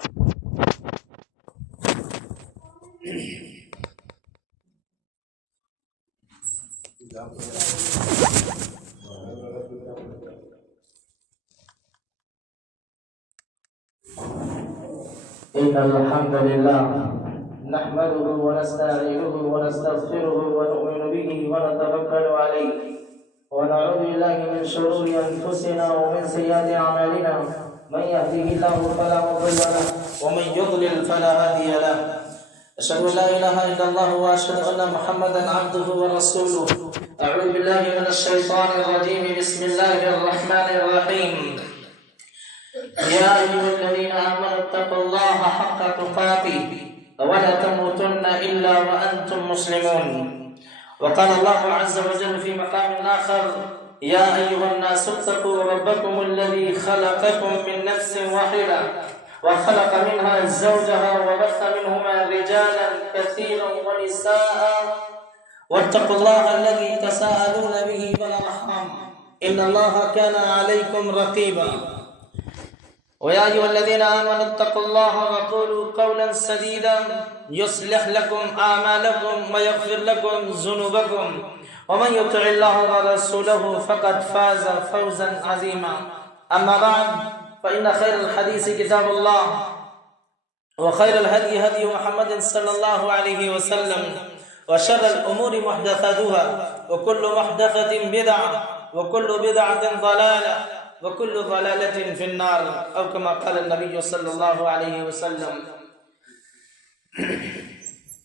إن الحمد لله نحمده ونستعينه ونستغفره ونؤمن به ونتوكل عليه ونعوذ بالله من شرور أنفسنا ومن سيئات أعمالنا من يهده الله فلا مضل له ومن يضلل فلا هادي له أشهد أن لا إله إلا الله وأشهد أن محمدا عبده ورسوله أعوذ بالله من الشيطان الرجيم بسم الله الرحمن الرحيم يا أيها الذين آمنوا اتقوا الله حق تقاته ولا تموتن إلا وأنتم مسلمون وقال الله عز وجل في مقام آخر يا أيها الناس اتقوا ربكم الذي خلقكم من نفس واحدة وخلق منها زوجها وبث منهما رجالا كثيرا ونساء واتقوا الله الذي تساءلون به والأرحام إن الله كان عليكم رقيبا ويا أيها الذين آمنوا اتقوا الله وقولوا قولا سديدا يصلح لكم أعمالكم ويغفر لكم ذنوبكم ومن يطع الله ورسوله فقد فاز فوزا عظيما أما بعد فإن خير الحديث كتاب الله وخير الهدي هدي محمد صلى الله عليه وسلم وشر الأمور محدثاتها وكل محدثة بدعة وكل بدعة ضلالة وكل ضلالة في النار أو كما قال النبي صلى الله عليه وسلم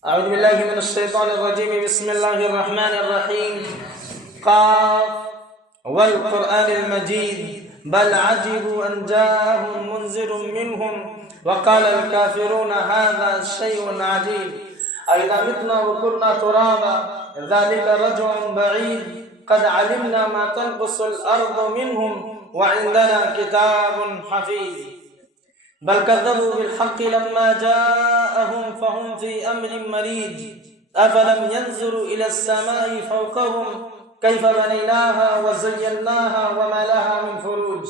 أعوذ بالله من الشيطان الرجيم بسم الله الرحمن الرحيم قاف والقرآن المجيد بل عجبوا أن جاءهم منذر منهم وقال الكافرون هذا شيء عجيب أئذا متنا وكنا ترابا ذلك رجع بعيد قد علمنا ما تنقص الأرض منهم وعندنا كتاب حفيظ بل كذبوا بالحق لما جاءهم فهم في أمر مريج أفلم ينظروا إلى السماء فوقهم كيف بنيناها وزيناها وما لها من فروج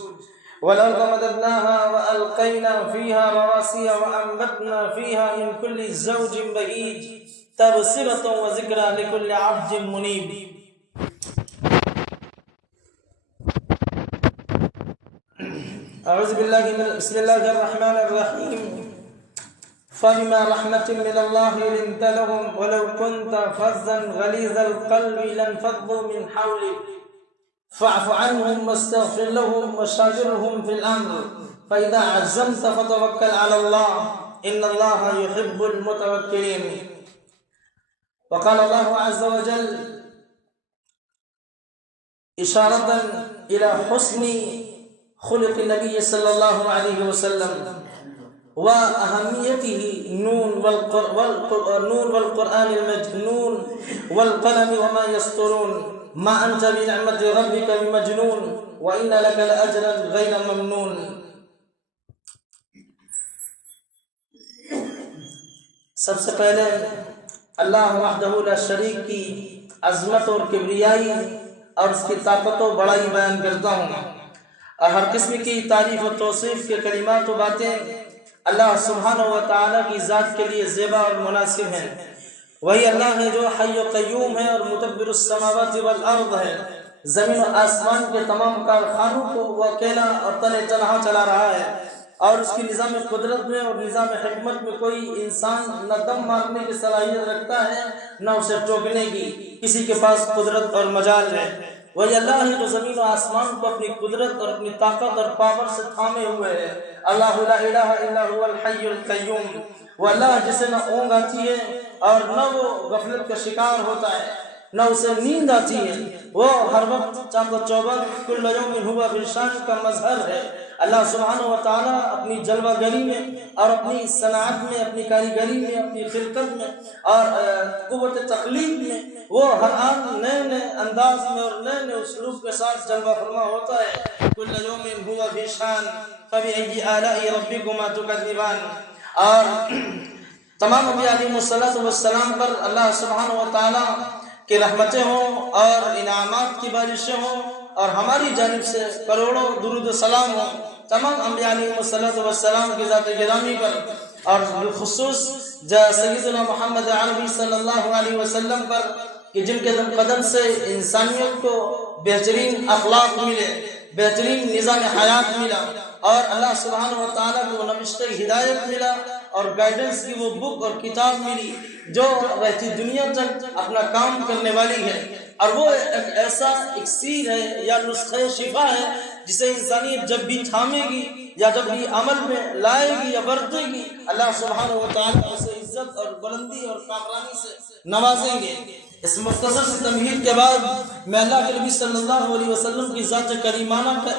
والأرض مددناها وألقينا فيها رواسي وأنبتنا فيها من كل زوج بهيج تبصرة وذكرى لكل عبد منيب أعوذ بالله من بسم الله الرحمن الرحيم فبما رحمة من الله لنت لهم ولو كنت فظا غليظ القلب لانفضوا من حولك فاعف عنهم واستغفر لهم وشاورهم في الأمر فإذا عزمت فتوكل على الله إن الله يحب المتوكلين وقال الله عز وجل إشارة إلى حسن خلق النبي صلى الله عليه وسلم وأهميته نون والقرآن المجنون والقلم وما يسطرون ما أنت بنعمة ربك بمجنون وإن لك لأجرا غير ممنون سب سے پہلے اللہ وحدہ لا شریک کی عظمت اور کبریائی اور اس کی طاقت و بڑائی بیان کرتا ہوں اور ہر قسم کی تعریف و توصیف کے کلمات و باتیں اللہ سبحانہ و تعالیٰ کی ذات کے لیے زیبا اور مناسب ہیں وہی اللہ ہے جو حی و قیوم ہے اور مدبر السماوات والارض ہے زمین و آسمان کے تمام کارخانوں کو وہ اکیلا اور تنہ تنہا چلا رہا ہے اور اس کی نظام قدرت میں اور نظام حکمت میں کوئی انسان نہ دم مارنے کی صلاحیت رکھتا ہے نہ اسے ٹوکنے کی کسی کے پاس قدرت اور مجال ہے وہی اللہ ہے جو زمین و آسمان کو اپنی قدرت اور اپنی طاقت اور پاور سے تھامے ہوئے ہے اللہ لا الہ الا هو الحی القیوم وہ اللہ جسے نہ اونگ آتی ہے اور نہ وہ غفلت کا شکار ہوتا ہے نہ اسے نیند آتی ہے وہ ہر وقت چاند و چوبر کل یوم ہوا فی شان کا مظہر ہے اللہ سبحانہ و تعالیٰ اپنی جلوہ گری میں اور اپنی صنعت میں اپنی کاریگری میں اپنی خلقت میں اور قوت تخلیق میں وہ ہر آن نئے نئے انداز میں اور نئے نئے اسلوب کے ساتھ جلوہ فرما ہوتا ہے کل یوم ہوا فی شان فبأی آلاء ربکما تکذبان اور تمام انبیاء علیہ السلام پر اللہ سبحانہ و تعالیٰ کی رحمتیں ہوں اور انعامات کی بارشیں ہوں اور ہماری جانب سے کروڑوں درود و سلام ہو تمام انبیاء علیہ الصلوۃ والسلام کی ذات گرامی پر، اور بالخصوص سیدنا محمد عربی صلی اللہ علیہ وسلم پر کہ جن کے قدم سے انسانیت کو بہترین اخلاق ملے، بہترین نظام حیات ملا، اور اللہ سبحانہ و تعالیٰ کو نوشتہ ہدایت ملا اور گائیڈنس کی وہ بک اور کتاب ملی جو رہتی دنیا تک اپنا کام کرنے والی ہے، اور وہ ایک ایسا اکسیر ہے یا نسخہ شفا ہے جسے انسانیت جب بھی تھامے گی یا جب بھی عمل میں لائے گی یا برتے گی، اللہ سبحانہ و تعالیٰ اسے عزت اور بلندی اور کامرانی سے نوازیں گے۔ اس مختصر سے تمہید کے بعد میں اللہ کے نبی صلی اللہ علیہ وسلم کی ذات کریمانہ کا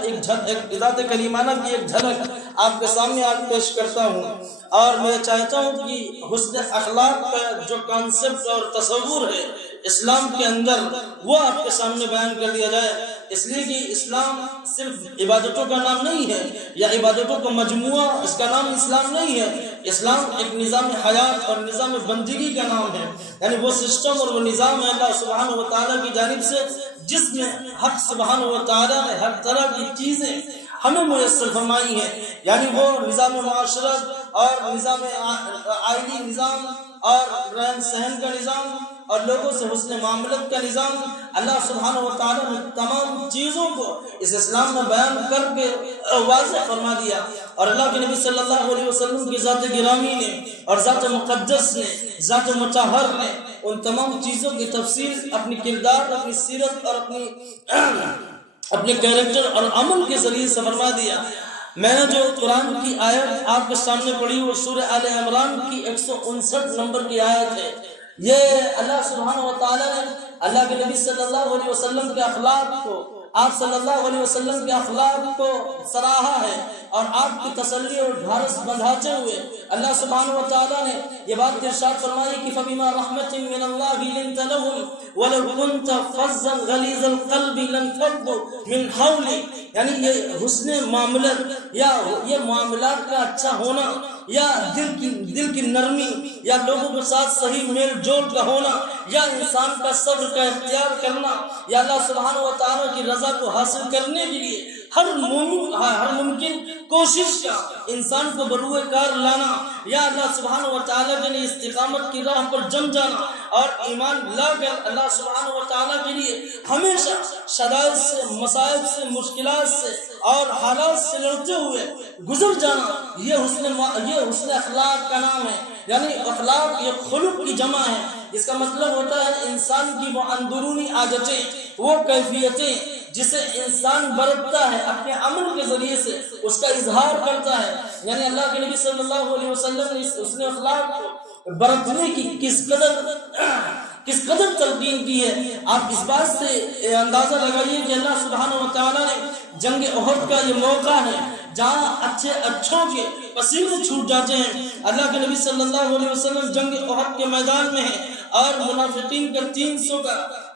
ذات کریمانہ کی ایک جھلک آپ کے سامنے آج پیش کرتا ہوں، اور میں چاہتا ہوں کہ حسن اخلاق کا جو کانسیپٹ اور تصور ہے اسلام کے اندر وہ آپ کے سامنے بیان کر دیا جائے، اس لیے کہ اسلام صرف عبادتوں کا نام نہیں ہے یا عبادتوں کا مجموعہ، اس کا نام اسلام نہیں ہے۔ اسلام ایک نظام حیات اور نظام بندگی کا نام ہے، یعنی وہ سسٹم اور وہ نظام ہے اللہ سبحانہ و تعالیٰ کی جانب سے جس میں حق سبحانہ و تعالیٰ نے ہر طرح کی چیزیں ہمیں میسر فرمائی ہیں، یعنی وہ نظام معاشرت اور نظام آئینی نظام اور رہن سہن کا نظام اور لوگوں سے حسن معاملت کا نظام، اللہ سبحانہ و تعالیٰ نے تمام چیزوں کو اس اسلام میں بیان کر کے واضح فرما دیا، اور اللہ کے نبی صلی اللہ علیہ وسلم کی ذات گرامی نے اور ذات مقدس نے، ذات مطہر نے ان تمام چیزوں کی تفصیل اپنی کردار، اپنی سیرت اور اپنے کیریکٹر اور عمل کے ذریعے سے فرما دیا۔ میں نے جو قرآن کی آیت آپ کے سامنے پڑھی وہ سورہ آل عمران کی 159 نمبر کی آیت ہے۔ یہ اللہ سبحانہ و تعالیٰ نے اللہ کے نبی صلی اللہ علیہ وسلم کے اخلاق کو، آپ صلی اللہ علیہ وسلم کے اخلاق کو سراہا ہے، اور آپ کی تسلی اور ڈھارس بندھاتے ہوئے اللہ سبحانہ و تعالیٰ نے یہ بات ارشاد فرمائی کہ فَبِمَا رَحْمَةٍ مِّنَ اللَّهِ لِنْتَ لَهُمْ وَلَوْ كُنْتَ فَظًّا غَلِيظَ الْقَلْبِ لَانفَضُّوا مِنْ حَوْلِكَ، یعنی یہ حسن معاملت یا یہ معاملات کا اچھا ہونا یا دل کی نرمی یا لوگوں کے ساتھ صحیح میل جول کا ہونا یا انسان کا صبر کا اختیار کرنا یا اللہ سبحانہ و تعالیٰ کی رضا کو حاصل کرنے کے لیے ہر ممکن کوشش کا انسان کو بروئے کار لانا یا اللہ سبحانہ و تعالیٰ کے لیے استقامت کی راہ پر جم جانا اور ایمان لا کر اللہ سبحانہ و تعالیٰ کے لیے ہمیشہ شدائد سے، مصائب سے، مشکلات سے اور حالات سے لڑتے ہوئے گزر جانا، یہ حسن اخلاق کا نام ہے۔ یعنی اخلاق یہ خلق کی جمع ہے، اس کا مطلب ہوتا ہے انسان کی وہ اندرونی عادتیں، وہ کیفیتیں جسے انسان برتتا ہے اپنے عمل کے ذریعے سے اس کا اظہار کرتا ہے۔ یعنی اللہ کے نبی صلی اللہ علیہ وسلم نے اس نے اخلاق کو برتنے کی کس قدر تلقین کی ہے، آپ اس بات سے اندازہ لگائیے کہ اللہ سبحانہ و تعالیٰ نے جنگ احد کا یہ موقع ہے جہاں اچھوں کے پسینے چھوٹ جاتے ہیں، اللہ کے نبی صلی اللہ علیہ وسلم جنگ احد کے میدان میں ہیں اور منافقین کا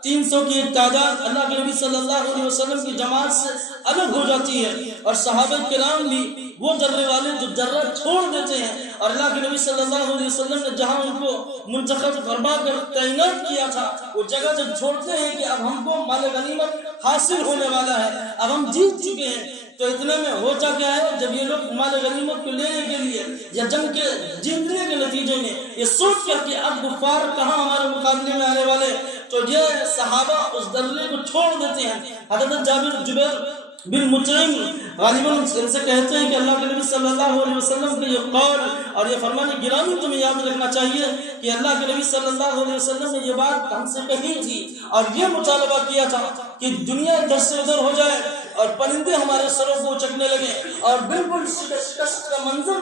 300 کی ایک تعداد اللہ کے نبی صلی اللہ علیہ وسلم کی جماعت سے الگ ہو جاتی ہے، اور صحابہ کرام بھی وہ جرے والے جو جرہ چھوڑ دیتے ہیں، اور اللہ کے نبی صلی اللہ علیہ وسلم نے جہاں ان کو منتخب فرما کر تعینات کیا تھا وہ جگہ جب چھوڑتے ہیں کہ اب ہم کو مال غنیمت حاصل ہونے والا ہے، اب ہم جیت چکے ہیں، تو اتنے میں ہوتا کیا ہے جب یہ لوگ مال غنیمت کو لینے کے لیے یا جنگ کے جیتنے کے نتیجے میں یہ سوچ کر کہ اب کفار کہاں ہمارے مقابلے میں آنے والے، تو یہ صحابہ اس درے کو چھوڑ دیتے ہیں۔ حضرت جبیر بن مطعم غالباً ان سے کہتے ہیں کہ اللہ کے نبی صلی اللہ علیہ وسلم کے یہ قول اور یہ فرمان گرامی تمہیں یاد رکھنا چاہیے کہ اللہ کے نبی صلی اللہ علیہ وسلم نے یہ بات ہم سے کہی تھی اور یہ مطالبہ کیا تھا کہ دنیا ادھر سے ادھر ہو جائے اور پرندے ہمارے سروں کو اچکنے لگے اور بالکل شکست کا منظر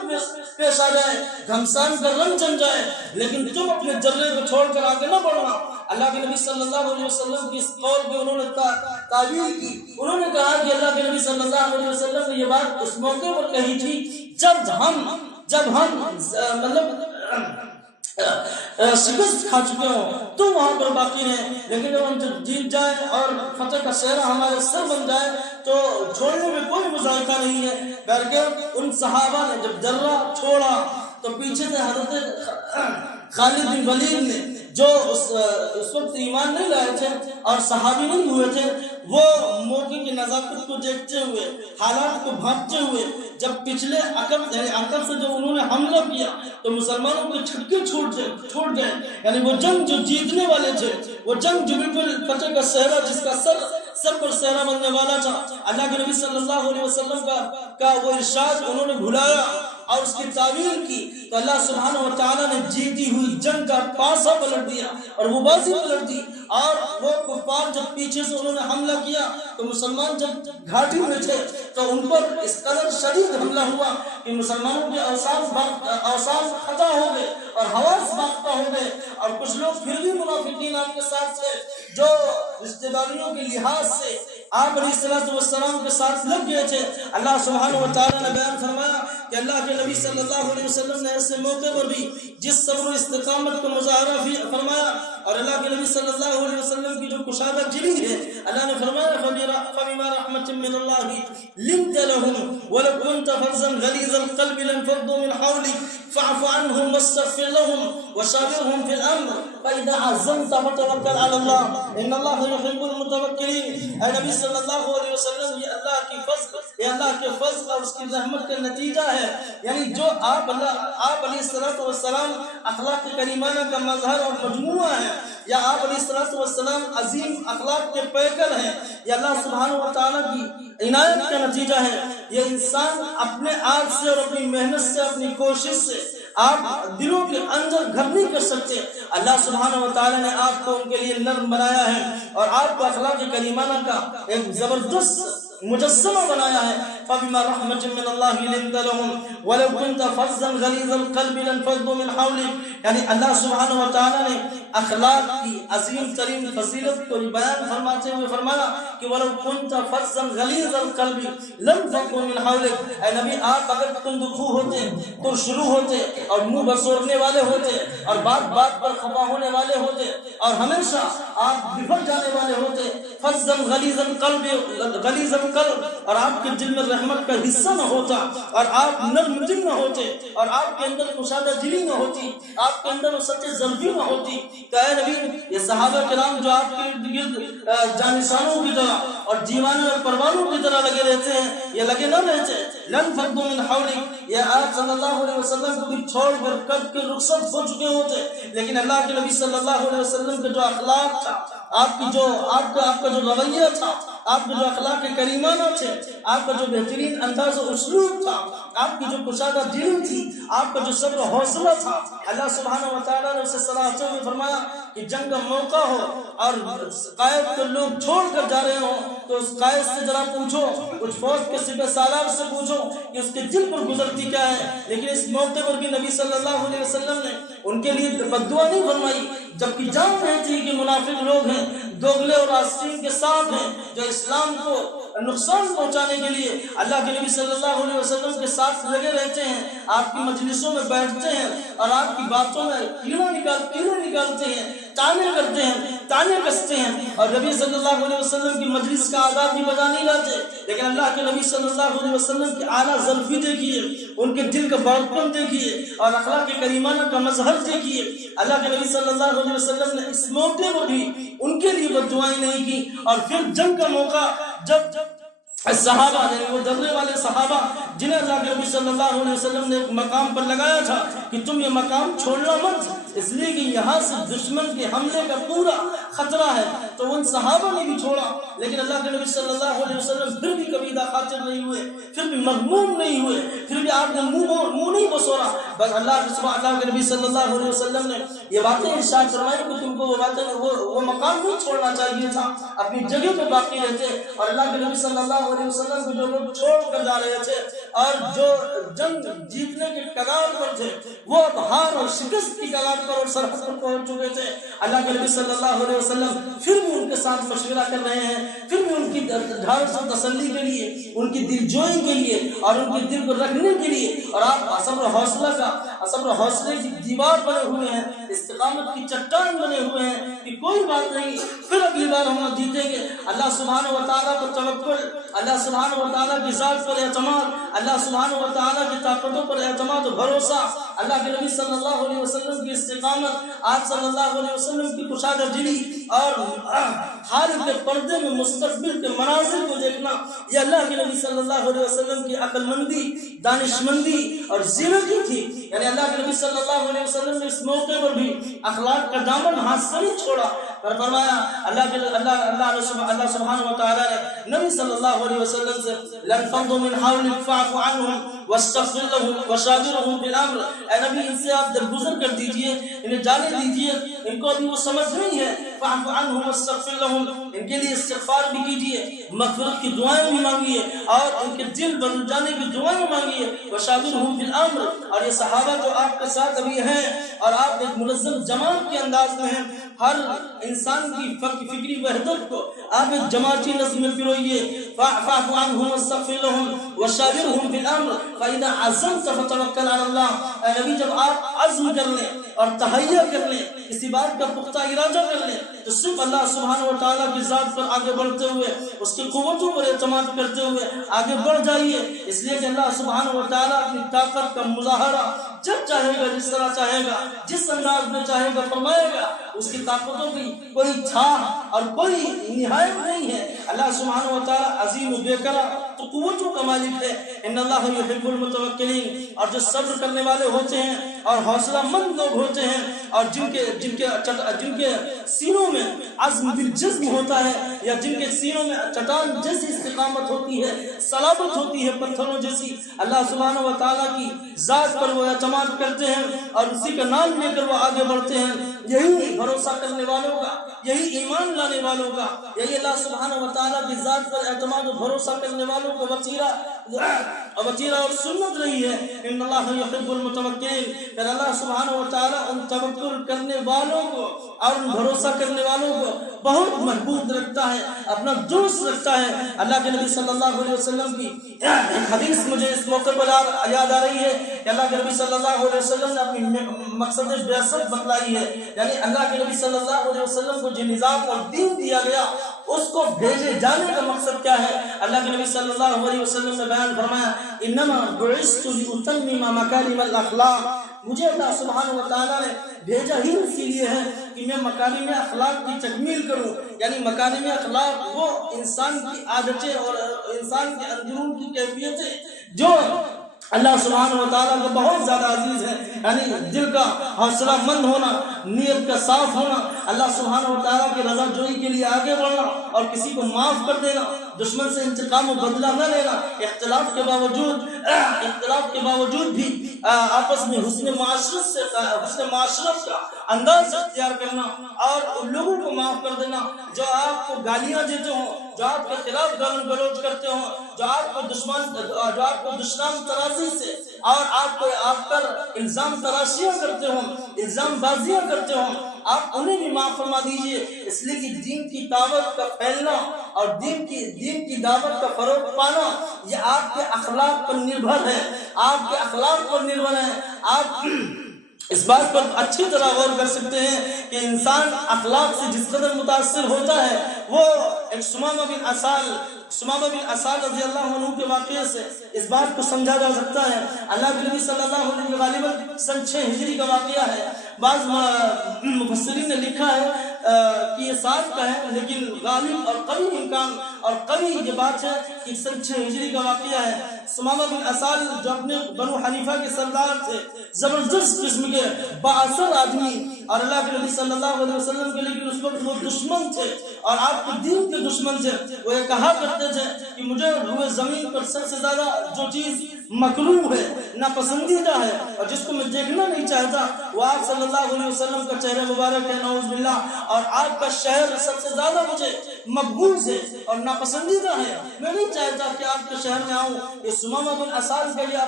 پیش آ جائے، گھمسان کا رنگ جم جائے، لیکن تم اپنے جرے کو چھوڑ کر آگے نہ بڑھنا۔ اللہ کے نبی صلی اللہ علیہ وسلم کی اس قول پہ انہوں نے تعبیر کی، انہوں نے کہا کہ اللہ کے نبی صلی اللہ علیہ وسلم نے یہ بات اس موقع پر کہی تھی جب ہم مطلب شکست کھا چکے ہوں تو وہاں پر باقی رہیں، لیکن جب ہم جیت جائیں اور فتح کا سہرا ہمارے سر بن جائے تو چھوڑنے میں کوئی مذائقہ نہیں ہے۔ بلکہ ان صحابہ نے جب جرہ چھوڑا تو پیچھے سے حضرت خالد بن ولید نے جو اس وقت ایمان نہیں لائے تھے اور صحابی نہیں ہوئے تھے، وہ موقع کی نزاکت کو دیکھتے ہوئے، حالات کو بھانپتے ہوئے جب پچھلے عقب سے جب انہوں نے حملہ کیا تو مسلمانوں کے چھکے چھوٹ گئے. یعنی وہ جنگ جو جیتنے والے تھے، وہ جنگ جو بالکل فتح کا صحرا جس کا سر پر صحرا بننے والا تھا، اللہ کے نبی صلی اللہ علیہ وسلم کا وہ ارشاد انہوں نے بھلایا اور اس کی تعویل کی تو اللہ سبحانہ و تعالیٰ نے جیتی ہوئی جنگ کا پاسا پلٹ دیا اور وہ بازی پلٹ دی. اور وہ کفار جب پیچھے سے انہوں نے حملہ کیا تو مسلمان جب گھاٹی میں تھے تو ان پر اس قدر شدید حملہ ہوا کہ مسلمانوں کے اوصاف خطا ہو گئے اور حواس باختہ ہو گئے. اور کچھ لوگ پھر بھی منافقین آپ کے ساتھ تھے جو رشتہ داریوں کے لحاظ سے آپ علیہ السلام کے ساتھ لگ گئے تھے. اللہ سبحانہ و تعالیٰ نے بیان فرمایا کہ اللہ کے نبی صلی اللہ علیہ وسلم نے ایسے موقع پر بھی جس صبر و استقامت کا مظاہرہ فرمایا اور اللہ کے نبی صلی اللہ علیہ وسلم کی جو کشادہ دلی ہے اللہ نے فرمایا فَبِمَا رَحْمَةٍ مِّنَ اللَّهِ لِنْتَ لَهُمْ وَلَوْ كُنْتَ فَظًّا غَلِيظَ الْقَلْبِ لَانفَضُّوا مِنْ حَوْلِكَ فَاعْفُ عَنْهُمْ وَاسْتَغْفِرْ لَهُمْ وَشَاوِرْهُمْ فِي الْأَمْرِ فَإِذَا عَزَمْتَ فَتَوَكَّلْ عَلَى اللَّهِ إِنَّ اللَّهَ يُحِبُّ الْمُتَوَكِّلِينَ. اے نبی صلی اللہ علیہ وسلم یہ اللہ کی فضل، یہ اللہ کے فضل اور اس کی رحمت کا نتیجہ ہے. یعنی جو آپ علیہ السلام اخلاق کریمانہ کا مظہر اور مجموعہ ہے، یا آپ علیہ السلام عظیم اخلاق کے پیکر ہیں، یا اللہ سبحانہ و تعالیٰ کی عنایت کا نتیجہ ہے. یہ انسان اپنے آپ سے اور اپنی محنت سے اپنی کوشش سے آپ دلوں کے اندر گھر نہیں کر سکتے. اللہ سبحانہ و تعالیٰ نے آپ کو ان کے لیے نرم بنایا ہے اور آپ کو اخلاق کریمانہ کا ایک زبردست مجسمہ بنایا ہے. فَبِمَا رَحْمَةٍ مِّنَ اللَّهِ لِنْتَ لَهُمْ وَلَوْ كُنْتَ فَظًّا غَلِيظَ الْقَلْبِ لَانفَضُّوا مِنْ حَوْلِكَ. یعنی اللہ سبحانہ و تعالیٰ نے اخلاق کی عظیم ترین فضیلت کو بیان فرماتے ہوئے فرمایا کہ وَلَوْ كُنْتَ فَظًّا غَلِيظَ الْقَلْبِ لَانفَضُّوا مِنْ حَوْلِكَ. اے نبی آپ اگر تندخو ہوتے تو شروع ہوتے اور منہ بسورنے والے ہوتے اور بات پر خفا ہونے والے ہوتے اور ہمیشہ آپ بفر جانے والے ہوتے. فَظًّا غَلِيظَ الْقَلْبِ اور آپ کے دل میں رحمت کا حصہ نہ ہوتا اور آپ نرم دل نہ ہوتے اور آپ کے اندر کشادہ دلی نہ ہوتی، آپ کے اندر سچ ضربی نہ ہوتی. تو اے نبی یہ صحابہ کرام جو آپ کے ارد گرد جانشانوں کی طرح اور دیوانے اور پروانوں کی طرح لگے رہتے ہیں، یہ لگے نہ رہتے. لَانفَضُّوا مِنْ حَوْلِكَ. یہ آپ صلی اللہ علیہ وسلم کو بھی چھوڑ کر کب کے رخصت ہو چکے ہوتے، لیکن اللہ کے نبی صلی اللہ علیہ وسلم کے جو اخلاق تھا، آپ کا جو رویہ تھا، آپ کے جو اخلاق کریمانہ تھے، آپ کا جو بہترین انداز و اسلوب تھا، آپ کی جو کشادہ دل تھی، آپ کا جو صبر و حوصلہ تھا، اللہ سبحانہ و تعالیٰ نے اسے صلاحیت میں فرمایا کہ جنگ کا موقع ہو اور قائد کو لوگ چھوڑ کر جا رہے ہوں تو اس قائد سے ذرا پوچھو، اس فوج کے سپہ سالار سے پوچھو کہ اس کے دل پر گزرتی کیا ہے. لیکن اس موقع پر بھی نبی صلی اللہ علیہ وسلم نے ان کے لیے بد دعا نہیں فرمائی، جبکہ جان رہے تھے کہ منافق لوگ ہیں، دوغلے اور آستین کے ساتھ ہیں جو اسلام کو نقصان پہنچانے کے لیے اللہ کے نبی صلی اللہ علیہ وسلم کے ساتھ لگے رہتے ہیں، آپ کی مجلسوں میں بیٹھتے ہیں اور آپ کی باتوں میں کیڑے نکالتے ہیں، تانے کرتے ہیں، تانے کستے ہیں اور نبی صلی اللہ علیہ وسلم کی مجلس کا آداب بھی بجا نہیں لاتے. لیکن اللہ کے نبی صلی اللہ علیہ وسلم کی اعلیٰ ظرفی دیکھیے، ان کے دل کا بڑکپن دیکھیے اور اخلاق کریمانہ کا مظہر دیکھیے. اللہ کے نبی صلی اللہ علیہ وسلم نے اس موقع پر بھی ان کے لیے بد دعائیں نہیں کی. اور پھر جنگ کا موقع جب صحابہ یعنی وہ ڈرنے والے صحابہ جنہیں اللہ کے نبی صلی اللہ علیہ وسلم نے ایک مقام پر لگایا تھا کہ تم یہ مقام چھوڑنا مت، اس لیے کہ یہاں سے دشمن کے حملے کا پورا خطرہ ہے، تو ان صحابہ نے بھی چھوڑا. لیکن اللہ کے نبی صلی اللہ علیہ وسلم پھر بھی کبھی خاطر نہیں ہوئے، پھر بھی مغموم نہیں ہوئے، پھر بھی آپ نے منہ نہیں بسورا. بس اللہ کے نبی صلی اللہ علیہ وسلم نے یہ باتیں ارشاد فرمائی کہ تم کو وہ مقام نہیں چھوڑنا چاہیے تھا، اپنی جگہ پہ باقی رہتے. اور اللہ کے نبی صلی اللہ علیہ وسلم کو جو لوگ چھوڑ کر جا رہے تھے اور جو جنگ جیتنے کے کگار پر تھے وہ اب ہار اور شکست کی کگار پر اور سرحد پر پہنچ چکے تھے، اللہ کے نبی صلی اللہ علیہ وسلم پھر بھی ان کے ساتھ مشورہ کر رہے ہیں، پھر بھی ان کی ڈھارس و تسلی کے لیے، ان کی دل جوئی کے لیے اور ان کے دل کو رکھنے کے لیے اور آپ صبر و حوصلہ کا صبر حوصلے کی دیوار بنے ہوئے ہیں، استقامت کی چٹان بنے ہوئے ہیں کہ کوئی بات نہیں، پھر اگلی بار ہم جیتیں گے۔ اللہ سبحانہ و تعالیٰ پر توکل، اللہ سبحانہ و تعالیٰ کی ذات پر اعتماد، اللہ سبحانہ و تعالیٰ کی طاقتوں پر اعتماد و بھروسہ، اللہ کے نبی صلی اللہ علیہ وسلم کی استقامت، آپ صلی اللہ علیہ وسلم کی کشادہ دلی اور حال کے پردے میں مستقبل کے مناظر کو دیکھنا، یہ اللہ کے نبی صلی اللہ علیہ وسلم کی عقل مندی، دانش مندی اور زیرکی تھی۔ یعنی اللہ کے نبی صلی اللہ علیہ وسلم نے اس موقع پر بھی اخلاق کا دامن ہاتھ سے نہیں چھوڑا، پر فرمایا اللہ سبحانہ و تعالیٰ نے نبی صلی اللہ علیہ وسلم سے لن فضوا من حولك فاعف عنهم واستغفر لهم وشاورهم في الامر، اے نبی ان سے آپ درگزر کر دیجئے، انہیں جانے دیجئے، ان کو ابھی وہ سمجھ نہیں ہے، فاعف عنهم واستغفر لهم، ان کے لیے استغفار بھی کیجئے، مغفرت کی دعائیں بھی مانگیے اور ان کے دل بن جانے کی دعائیں مانگیے، وشاورهم في الامر، اور یہ صحابہ جو آپ کے ساتھ ابھی ہیں اور آپ ایک منظم جماعت کے انداز میں ہیں، ہر انسان کی فکری وحدت کو آپ ایک جماعتی نظم میں پروئیے، فاعف عنهم واستغفر لهم وشاورهم في الامر فاذا عزمت فتوکل علی اللہ، اے نبی جب آپ عزم کر لیں اور تہیہ کر لیں، کسی بات کا پختہ ارادہ کر لیں، تو صرف اللہ سبحانہ و تعالیٰ کی ذات پر آگے بڑھتے ہوئے، اس کی قوتوں پر اعتماد کرتے ہوئے آگے بڑھ جائیے، اس لیے کہ اللہ سبحانہ و تعالیٰ اپنی طاقت کا مظاہرہ جب چاہے گا، جس طرح چاہے گا، جس انداز میں چاہے گا فرمائے گا، اس کی طاقتوں کی کوئی تھا اور کوئی نہایت نہیں ہے۔ اللہ سبحانہ و تعالیٰ عظیم و بے کرا تو قوتوں کا مالک ہے، ان اللہ یحب المتوکلین، اور جو صبر کرنے والے ہوتے ہیں اور حوصلہ مند لوگ ہوتے ہیں اور جن کے سینوں میں عزم بالجزم ہوتا ہے، یا جن کے سینوں میں چٹان جیسی استقامت ہوتی ہے، صلابت ہوتی ہے پتھروں جیسی، اللہ سبحانہ و تعالیٰ کی ذات پر وہ اعتماد کرتے ہیں اور اسی کا نام لے کر وہ آگے بڑھتے ہیں، یہی بھروسہ کرنے والوں کا، یہی ایمان لانے والوں کا، یہی اللہ سبحانہ و تعالیٰ کی ذات پر اعتماد و بھروسہ کرنے والوں کا وسیلہ اور سنت رہی ہے۔ ان اللہ یحب المتوکلین، کہ اللہ سبحانہ و تعالیٰ ان توکل کرنے والوں کو اور ان بھروسہ کرنے والوں کو بہت محبوب رکھتا ہے، اپنا دوست رکھتا ہے۔ اللہ کے نبی صلی اللہ علیہ وسلم کی حدیث مجھے اس موقع پر یاد آ رہی ہے کہ اللہ کے نبی صلی اللہ علیہ وسلم نے اپنی مقصد بعثت بتلائی ہے، یعنی اللہ کے نبی صلی اللہ علیہ وسلم کو جو نظام اور دین دیا گیا اس کو بھیجے جانے کا مقصد کیا ہے۔ اللہ کے نبی صلی اللہ علیہ وسلم نے بیان فرمایا، انما بعثت لاتمم مکارم الاخلاق، مجھے اللہ سبحانہ و تعالیٰ نے بھیجا ہی اسی لیے ہے کہ میں مکارم اخلاق کی تکمیل کروں، یعنی مکارم اخلاق وہ انسان کی عادتیں اور انسان کے اندرون کی کیفیتیں جو اللہ سبحانہ و تعالیٰ کو بہت زیادہ عزیز ہے، یعنی دل کا حوصلہ مند ہونا، نیت کا صاف ہونا، اللہ سبحانہ و تعالیٰ کی رضا جوئی کے لیے آگے بڑھنا اور کسی کو معاف کر دینا، دشمن سے انتقام و بدلہ نہ لینا، اختلاف کے باوجود بھی آپس میں حسن معاشرت کا انداز اختیار کرنا اور ان لوگوں کو معاف کر دینا جو آپ کو گالیاں دیتے ہوں، جو آپ کے خلاف گالی گلوچ کرتے ہوں، جو آپ کو دشمن ترازی سے اور آپ پر الزام تراشیاں کرتے ہوں، الزام بازیاں کرتے ہوں، آپ انہیں بھی معاف فرما دیجئے، اس لیے کہ دین کی دعوت کا پھیلنا اور دین کی دعوت کا فروغ پانا یہ آپ کے اخلاق پر نربھر ہے، آپ کے اخلاق پر نربھر ہے۔ آپ اس بات پر اچھی طرح غور کر سکتے ہیں کہ انسان اخلاق سے جس قدر متاثر ہوتا ہے، وہ ایک سمامہ بن اسال رضی اللہ عنہ کے واقعے سے اس بات کو سمجھا جا سکتا ہے۔ اللہ کے نبی صلی اللہ علیہ وسلم غالباً سن 6 ہجری کا واقعہ ہے، بعض مفسرین نے لکھا ہے کہ یہ 7 کا ہے، لیکن غالب اور قوی امکان اور قوی یہ بات ہے کہ سن 6 ہجری کا واقعہ ہے۔ سمامہ بن اسال جو اپنے بنو حنیفہ کے سردار تھے، زبردست قسم کے بااثر آدمی، اور اللہ کے نبی صلی اللہ علیہ وسلم کے لیکن اس وقت وہ دشمن تھے اور آپ کے دین کے دشمن تھے۔ وہ یہ کہا کرتے تھے کہ مجھے روئے زمین پر سب سے زیادہ جو چیز مکروہ ہے، ناپسندیدہ ہے اور جس کو میں دیکھنا نہیں چاہتا وہ آپ صلی اللہ علیہ وسلم کا چہرہ مبارک ہے، نعوذ باللہ، اور آپ کا شہر سب سے زیادہ مجھے مقبوض ہے اور ناپسندیدہ ہے، میں نہیں چاہتا کہ آپ کے شہر میں آؤں۔ یہ سمامہ بن اسال کا یہ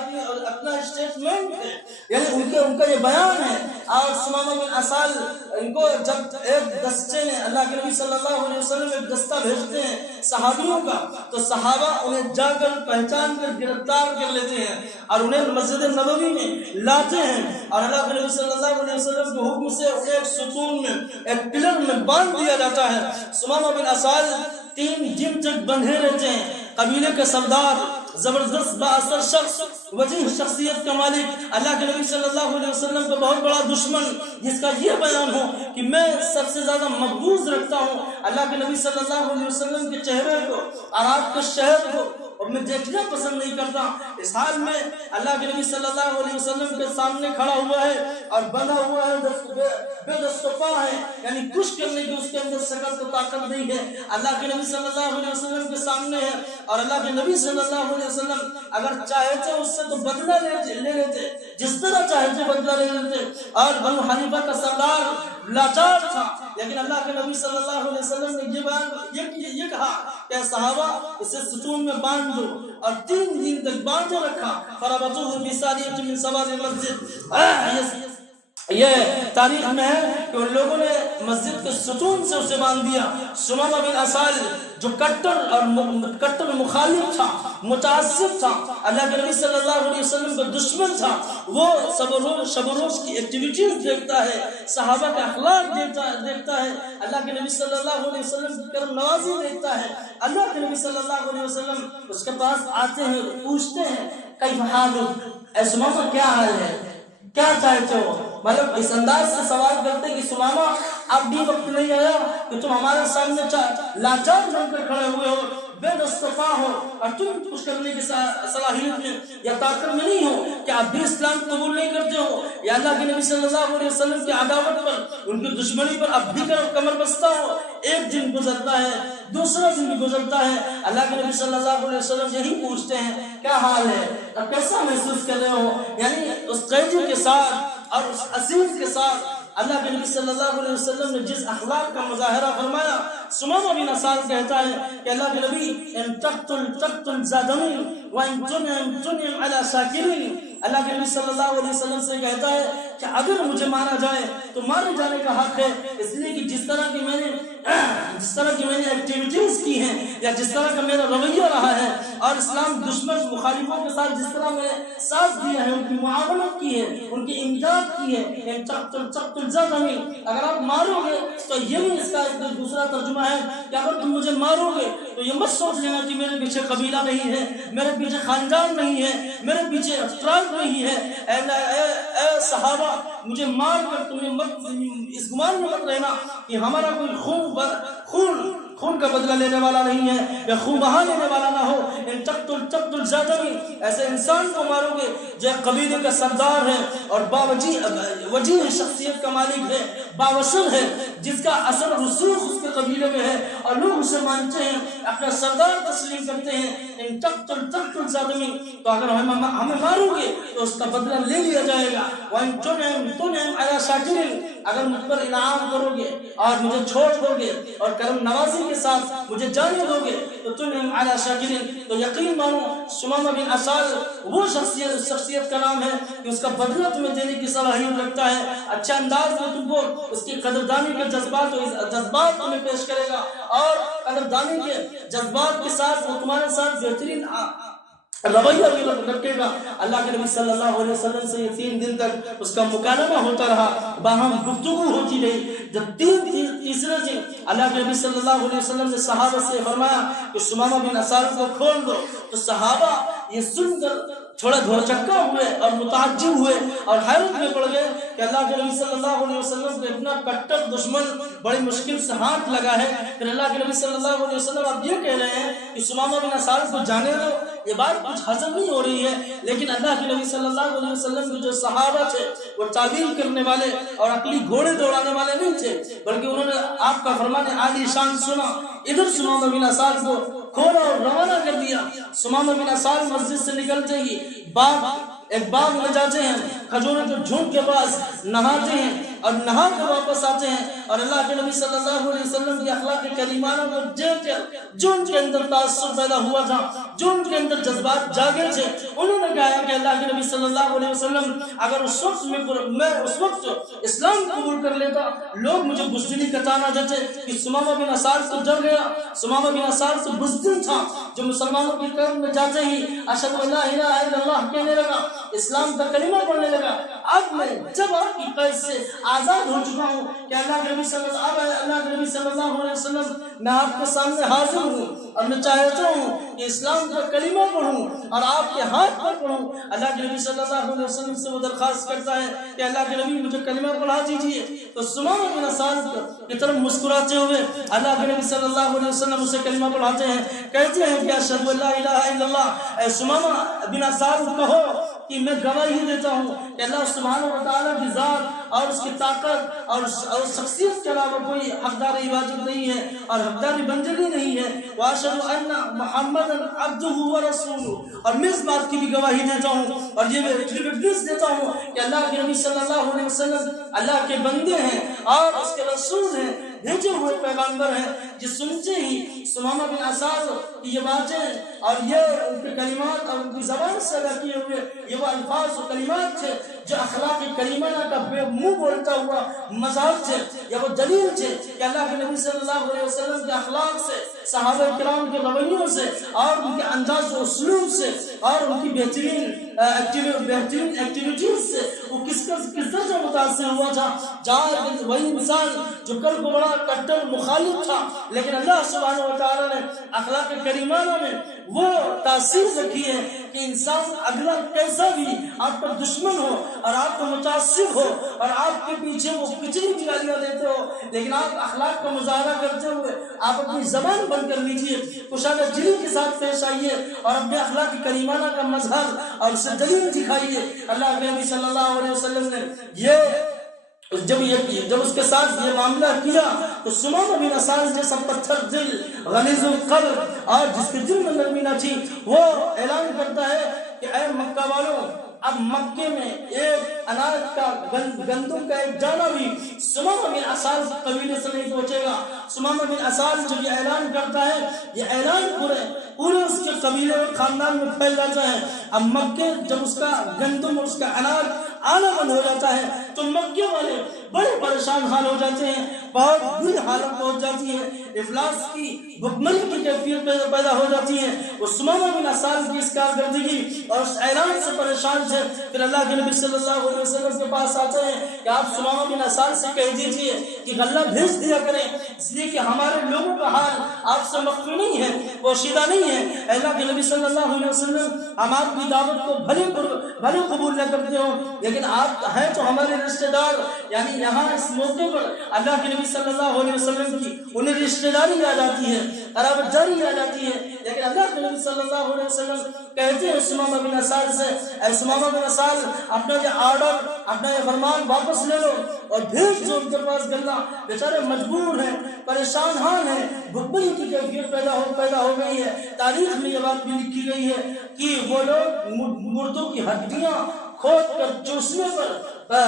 اپنا اسٹیٹمنٹ ہے، یعنی ان کا یہ بیان ہے۔ اور سمامہ بن اسال ان کو جب ایک دستے نے اللہ کے نبی صلی اللہ علیہ وسلم ایک دستہ بھیجتے ہیں صحابیوں کا، تو صحابہ انہیں جا کر پہچان کر گرفتار کر لیتے ہیں اور انہیں مسجد نبوی میں لاتے ہیں اور اللہ کے نبی صلی اللہ علیہ وسلم کے حکم سے انہیں ایک ستون میں ایک پلر میں باندھ دیا جاتا ہے. سمامہ بن اسال 3 دن تک بندھے رہتے ہیں. قبیلے کے سردار، زبردست با اثر شخص، وجیح شخصیت کا مالک، اللہ کے نبی صلی اللہ علیہ وسلم کا بہت بڑا دشمن، جس کا یہ بیان ہو کہ میں سب سے زیادہ مقبوض رکھتا ہوں اللہ کے نبی صلی اللہ علیہ وسلم کے چہرے کو اور آپ کے شہر کو، اور میں دیکھنا پسند نہیں کرتا. اس حال میں اللہ کے نبی صلی اللہ علیہ وسلم کے سامنے کھڑا ہوا ہے اور بندھا ہوا ہے، بے دست و پا ہے، یعنی کچھ کرنے کی اس کے اندر سکت و طاقت نہیں ہے. اللہ کے نبی صلی اللہ علیہ وسلم کے سامنے ہے اور اللہ کے نبی صلی اللہ علیہ وسلم اگر چاہتے اس سے تو بدلہ لے لیتے، جس طرح چاہتے بدلہ لے لیتے. اور بنو حنیفہ کا سردار لاچار تھا، لیکن اللہ کے نبی صلی اللہ علیہ وسلم نے یہ کہا کہ صحابہ اسے ستون میں باندھ دو، اور 3 دن تک باندھے رکھا. فربطوه في سارية من سوار المسجد. یہ تاریخ میں ہے کہ ان لوگوں نے مسجد کے ستون سے اسے باندھ دیا. سمامہ بن اسال جو کٹر مخالف تھا، متعصب تھا، اللہ کے نبی صلی اللہ علیہ وسلم کا دشمن تھا، وہ شب و روز کی ایکٹیویٹیز دیکھتا ہے، صحابہ کا اخلاق دیکھتا ہے، اللہ کے نبی صلی اللہ علیہ وسلم کی کرم نوازی دیکھتا ہے. اللہ کے نبی صلی اللہ علیہ وسلم اس کے پاس آتے ہیں، پوچھتے ہیں کیف حالک، اے سمامہ کیا حال ہے، کیا چاہتے ہو؟ مطلب اس انداز سے سوال کرتے کہ سمامہ اب بھی وقت نہیں آیا کہ تم ہمارے سامنے لاچار بن کر کھڑے ہوئے ہو، بے دست و پا ہو، اور تم کچھ کرنے کی صلاحیت میں یا طاقت میں نہیں ہو کہ آپ بھی اسلام قبول نہیں کرتے ہو، یا اللہ کے نبی صلی اللہ علیہ وسلم کی عداوت پر، ان کی دشمنی پر اب بھی کمر بستہ ہو. ایک دن گزرتا ہے، دوسرا دن بھی گزرتا ہے، اللہ کے نبی صلی اللہ علیہ وسلم یہی پوچھتے ہیں کیا حال ہے، اب کیسا محسوس کر رہے ہو. یعنی اس قیدی کے ساتھ اور اس اسیر کے ساتھ اللہ کے نبی صلی اللہ علیہ وسلم نے جس اخلاق کا مظاہرہ فرمایا. سمامہ بن اسال کہتا ہے کہ اللہ کے نبی ان تقتل زادنی وان تنعم علی شاکرین. اللہ کے نبی صلی اللہ علیہ وسلم سے کہتا ہے کہ اگر مجھے مارا جائے تو مارے جانے کا حق ہے، اس لیے کہ جس طرح کی میں نے ایکٹیویٹیز کی ہیں یا جس طرح کا میرا رویہ رہا ہے، اور اسلام دشمن مخالفوں کے ساتھ جس طرح میں نے ساتھ دیا ہے، ان کی معاونت کی ہے، ان کی امداد کی ہے. ان تقتل زادنی، اگر آپ مارو گے تو یہی اس کا دوسرا ترجمہ ہے کہ اگر تم مجھے مارو گے تو یہ مت سوچ لینا کہ میرے پیچھے قبیلہ نہیں ہے، میرے پیچھے خاندان نہیں ہے، میرے پیچھے افراد نہیں ہے. اے صحابہ مجھے مار کر تمہیں اس گمان میں مت رہنا کہ ہمارا کوئی خون کا بدلہ لینے والا نہیں ہے یا خون بہا لینے والا نہ ہو. ان تقتل زادنی، ایسے انسان کو مارو گے جو قبیلے کا سردار ہے اور وجیح شخصیت کا مالک ہے، باوسر ہے، جس کا اثر رسوخ اس کے قبیلے میں ہے اور لوگ اسے مانتے ہیں، اپنا سردار تسلیم کرتے ہیں. ان تقتل زادنی، تو اگر ہمیں مارو گے تو اس کا بدلہ لے لیا جائے گا. وان تنعم علی شاکرین، اگر مجھ پر انعام کرو گے اور مجھے چھوڑ دو گے اور کرم نوازی کے ساتھ مجھے جانے دو گے تو تنعم علی شاکرین، تو یقین مانو سمامہ بن اسال وہ شخصیت کا نام ہے کہ اس کا بدلہ تمہیں دینے کی صلاحیت رکھتا ہے. اچھا انداز میں تم کو اس کی قدردانی کے جذبات تمہیں پیش کرے گا، اور قدردانی کے جذبات کے ساتھ وہ تمہارے ساتھ بہترین رویہ بھی رکھے گا. اللہ کے نبی صلی اللہ علیہ وسلم سے یہ 3 دن تک اس کا مکالمہ ہوتا رہا، باہم گفتگو ہوتی رہی. جب تیسرے دن اللہ کے نبی صلی اللہ علیہ وسلم نے صحابہ سے فرمایا کہ سمامہ بن اسال کو کھول دو، تو صحابہ یہ سن کر تھوڑا دھوچکا ہوئے اور متعجب ہوئے اور حیرت میں پڑ گئے کہ اللہ کے نبی صلی اللہ علیہ وسلم کو اتنا کٹر دشمن بڑی مشکل سے ہاتھ لگا ہے. پھر اللہ کے نبی صلی اللہ علیہ وسلم اب یہ کہہ رہے ہیں کہ سمامہ بن اسال کو جانے دو. یہ بات کچھ ہضم نہیں ہو رہی ہے، لیکن اللہ کے نبی صلی اللہ علیہ وسلم کے جو صحابہ تھے وہ تعبیر کرنے والے اور عقلی گھوڑے دوڑانے والے نہیں تھے، بلکہ انہوں نے آپ کا فرمان عالی شان سنا. ادھر سمامہ بن اسال کو کھولا اور روانہ کر دیا. سمامہ بن اسال مسجد سے نکلتے ہی ایک باغ میں جاتے ہیں، کھجوروں کے جھونڈ کے پاس نہاتے ہیں اور نہا کر واپس آتے ہیں، اور اللہ کے نبی صلی اللہ علیہ وسلم کی اخلاق کریمانہ کو دیکھ کر جو ان کے اندر تاثر پیدا ہوا تھا، جو ان کے اندر جذبات جاگے تھے، انہوں نے کہا کہ اللہ کے نبی صلی اللہ علیہ وسلم اگر اس وقت اسلام قبول کر لیتا، لوگ مجھے بزدلی کا طعنہ دیتے کہ سمامہ بن اسال تو ڈر گیا. سمامہ بن اسال تو بزدل تھا جو مسلمانوں کے قوم میں جاتے ہی اشہد ان لا الہ الا اللہ کہنے لگا، اسلام کا کلمہ پڑھنے لگا. اب میں جب آپ کی قید سے آزاد ہو چکا ہوں کہ اللہ کے نبی صلی اللہ علیہ وسلم میں آپ کے سامنے حاضر ہوں اور میں چاہتا ہوں کہ اسلام کا کلمہ پڑھوں اور آپ کے ہاتھ پر پڑھوں. اللہ کے نبی صلی اللہ علیہ وسلم سے وہ درخواست کرتا ہے کہ اللہ کے نبی مجھے کلمہ پڑھا دیجیے. تو سمامہ بن اسال کی طرف مسکراتے ہوئے اللہ کے نبی صلی اللہ علیہ وسلم اسے کلمہ پڑھاتے ہیں. کہتے ہیں کہ اشہد ان لا الہ الا اللہ. اے سمامہ بن اسال کہو کہ میں گواہی دیتا ہوں کہ اللہ سبحانہ و تعالیٰ کی ذات اور اس کی طاقت اور شخصیت کے علاوہ کوئی حقدار عبادت نہیں ہے اور حقدار بندگی نہیں ہے. واشهد ان محمدا عبده ورسوله. اور میں اس بات کی بھی گواہی دیتا ہوں اور یہ ایویڈنس دیتا ہوں کہ اللہ کے نبی صلی اللہ علیہ وسلم اللہ کے بندے ہیں اور اس کے رسول ہیں، بھیجے ہوئے پیغمبر ہیں. جس سنتے ہی سمامہ بن اسال کی یہ باتیں اور یہ ان کے کلمات اور ان کی زبان سے ادا کیے ہوئے یہ وہ الفاظ و کلمات تھے جو اخلاق کریمانہ کا بے منہ بولتا ہوا مذہب تھے یا وہ دلیل تھے کہ اللہ کے نبی صلی اللہ علیہ وسلم کے اخلاق سے، صحابہ کرام کے رویوں سے اور ان کے انداز و اسلوب سے اور ان کی بہترین ایکٹیویٹیز سے وہ کس درجہ متاثر ہوا تھا. جہاں وہی انسان جو کل کو بڑا کٹر مخالف تھا لیکن اللہ سبحانہ و تعالیٰ نے اخلاق کریمانہ میں وہ تاثیر رکھی ہے کہ انسان اگلا کیسا بھی آپ پر دشمن ہو اور آپ کو متاثر ہو اور آپ کے پیچھے وہ کچری بھی گالیاں دیتے ہو لیکن آپ اخلاق کا مظاہرہ کرتے ہوئے آپ اپنی زبان بند کر لیجئے، کشادہ دلی کے ساتھ پیش آئیے اور اپنے اخلاق کریمانہ کا مظہر اور اسے دلیل دکھائیے. اللہ کے نبی صلی اللہ علیہ وسلم نے جب اس کے ساتھ یہ معاملہ کیا تو سمامہ بن اسال جیسا پتھر دل غلیظ القلب اور جس کے دل میں نرمی نہ تھی وہ اعلان کرتا ہے کہ اے مکہ والوں، اب مکے میں ایک اناج کا گندم کا ایک دانہ بھی سمامہ بن اسال قبیلے سے نہیں پہنچے گا. سمامہ بن اسال جب یہ اعلان کرتا ہے یہ اعلان پورے اس کے قبیلے اور خاندان میں پھیل جاتا ہے. اب مکے جب اس کا گندم اور اس کا اناج آنا بند ہو جاتا ہے تو مکے والے بڑے پریشان حال ہو جاتے ہیں، بہت بری حالت پہنچ جاتی ہے، افلاس کی بھکمری کی کیفیت پیدا ہو جاتی ہے. وہ سمامہ بن اسال کی اس کارکردگی اور اس اعلان سے پریشان تھے. پھر اللہ کے نبی صلی اللہ علیہ وسلم کے پاس آتے ہیں کہ آپ سمامہ بن اسال سے کہہ دیجیے کہ غلہ بھیج دیا کریں، اس لیے کہ ہمارے لوگوں کا حال آپ سے مخفی نہیں ہے، پوشیدہ نہیں ہے. اللہ کے نبی صلی اللہ علیہ وسلم ہم آپ کی دعوت کو بھلے قبول نہ کرتے ہو لیکن آپ ہیں تو ہمارے رشتہ دار. یعنی یہاں اس موقع پر اللہ کے نبی صلی اللہ علیہ وسلم کی انہیں رشتہ داری آ جاتی ہے، قرابت داری آ جاتی ہے. لیکن اللہ کے نبی صلی اللہ علیہ وسلم کہتے ہیں سمامہ بن اسال سے، اے سمامہ بن اسال، اپنا یہ آرڈر، اپنا یہ فرمان واپس لے لو اور بھیج دو ان کے پاس غلہ. بیچارے مجبور ہیں، پریشان حال ہیں، بھکمری کی کیفیت پیدا ہو گئی ہے. تاریخ میں یہ بات بھی لکھی گئی ہے کہ وہ لوگ مردوں کی ہڈیاں کھود کر چوسنے پر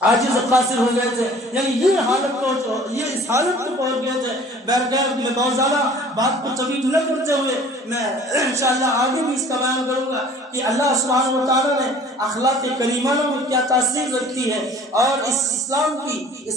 عاجز قاصر ہو گئے تھے. یعنی یہ اس حالت کو پہنچ گئے تھے. بہرکیف میں بہت زیادہ بات کو طویل نہ کرتے ہوئے میں انشاءاللہ آگے بھی اس کا بیان کروں گا کہ اللہ سبحانہ و تعالیٰ نے اخلاق کریمانہ میں کیا تاثیر رکھی ہے اور اس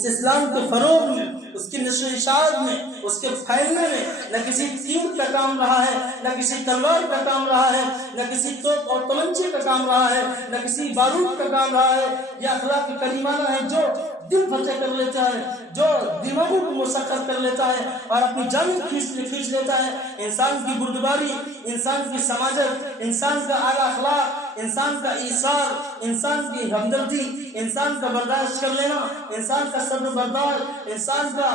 اسلام کے فروغ میں، اس کی نشر و اشاعت میں، اس کے پھیلنے میں نہ کسی تیر کا کام رہا ہے، نہ کسی تلوار کا کام رہا ہے، نہ کسی توپ اور تمنچے کا کام رہا ہے، نہ کسی بارود کا کام رہا ہے. یہ اخلاق کریمانہ ہے جو دل فتح کر لیتا ہے، جو دماغوں کو مسخر کر لیتا ہے اور اپنی جانب کھینچ لیتا ہے. انسان کی بردباری، انسان کی سماجت، انسان کا اعلیٰ اخلاق، انسان کا ایثار، انسان کی ہمدردی، انسان کا برداشت کر لینا، انسان کا صبر بردار، انسان کا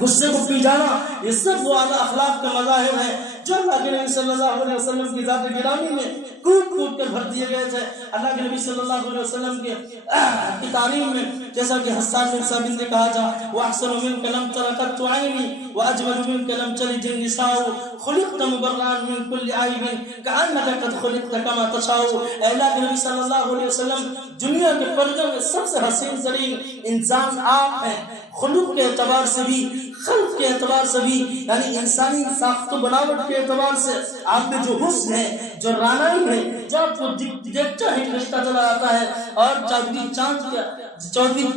غصے کو پی جانا، یہ سب وہ اعلیٰ اخلاق کا مظاہر ہے جو اللہ کے نبی صلی اللہ علیہ وسلم کی ذات گرامی میں کود کر بھر دیے گئے تھے. اللہ کے نبی صلی اللہ علیہ وسلم کی تعلیم میں جیسا کہ حسان بن ثابت نے کہا تھا وَأَحْسَنُ مِنْكَ لَمْ تَرَ قَطُّ عَيْنِي وَأَجْمَلُ مِنْكَ لَمْ تَلِدِ النِّسَاءُ خُلِقْتَ مُبَرَّأً مِنْ كُلِّ عَيْبٍ كَأَنَّكَ قَدْ خُلِقْتَ كَمَا تَشَاءُ. اے اللہ کے نبی صلی اللہ علیہ وسلم، دنیا کے پردوں میں سب سے حسین ترین انسان آپ ہیں، خلق کے اعتبار سے بھی، خلق کے اعتبار سے بھی، یعنی انسانی ساخت و بناوٹ کے اعتبار سے آپ میں جو حسن ہے، جو رانائی ہے، جو آپ کو دیکھتا ہی رشتہ چلا آتا ہے اور چودھری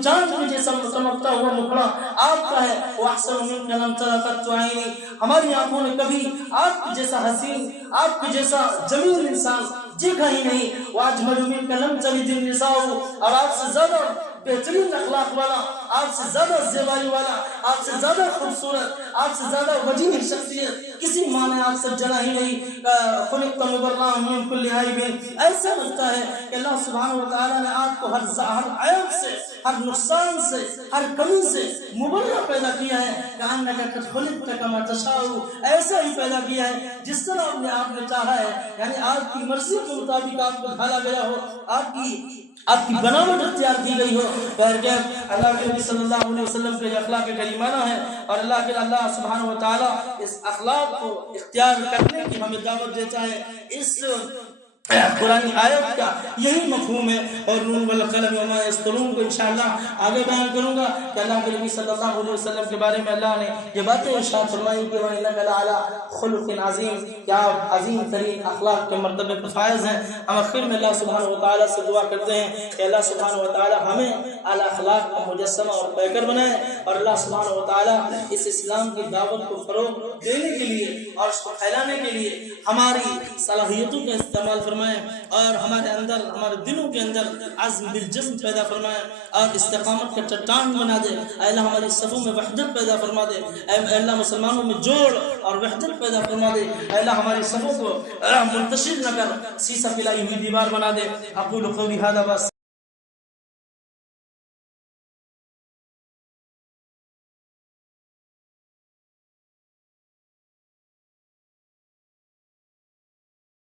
چاند میں جیسا چمکتا ہوا مکھڑا آپ کا ہے. وَأَحْسَنُ مِنْكَ لَمْ تَرَ قَطُّ عَيْنِي. ہماری آنکھوں نے کبھی آپ کی جیسا حسین، آپ کی جیسا جمیل انسان دیکھا ہی نہیں. واجمل منک لم تلد النساء، اور آپ سے زیادہ بہترین اخلاق والا، آپ سے زیادہ زیبائی والا، آپ سے زیادہ خوبصورت، آپ سے زیادہ وجیح شخصیت کسی ماں نے آپ سے جنا ہی نہیں. خلقت مبرأ من کل عیب، ایسا لگتا ہے کہ اللہ سبحانہ و تعالیٰ نے آپ کو ہر عیب سے، ہر نقصان سے، ہر کمی سے مبرأ پیدا کیا ہے. کأنک قد خلقت کما تشاء، ایسا ہی پیدا کیا ہے جس طرح آپ نے چاہا ہے. یعنی آپ کی مرضی کے مطابق آپ کو ڈھالا گیا ہو، آپ کی بناوٹ اختیار کی گئی ہو. بہرکیف اللہ کے نبی صلی اللہ علیہ وسلم کے اخلاق کریمانہ ہے، اور اللہ سبحانہ و تعالیٰ اس اخلاق کو اختیار کرنے کی ہمیں دعوت دیتا ہے. اس قرآن آیت کا یہی مفہوم ہے. اور نون والقلم وما یسطرون کو انشاءاللہ آگے بیان کروں گا کہ اللہ کے نبی صلی اللہ علیہ وسلم کے بارے میں اللہ نے یہ باتیں ارشاد فرمائی کہ وَإِنَّكَ لَعَلَىٰ خُلُقٍ عَظِيمٍ، کہ آپ عظیم ترین اخلاق کے مرتبے پر فائز ہیں. ہم آخر میں اللہ سبحانہ و تعالیٰ سے دعا کرتے ہیں کہ اللہ سبحانہ و تعالیٰ ہمیں اعلیٰ اخلاق کا مجسمہ اور پیکر بنائے، اور اللہ سبحانہ و تعالیٰ اس اسلام کی دعوت کو فروغ دینے کے لیے اور اس کو پھیلانے کے لیے ہماری صلاحیتوں کا استعمال فرمائے، اور ہمارے اندر، ہمارے دلوں کے اندر عزم بالجزم پیدا فرمائے، اور استقامت کا چٹان بنا دے. اے اللہ ہماری صفوں میں وحدت پیدا فرما دے. اے اللہ مسلمانوں میں جوڑ اور وحدت پیدا فرما دے. اے اللہ ہماری صفوں کو منتشر نہ کر، سیسہ پلائی ہوئی دیوار بنا دے. اقول قولی ھذا بس.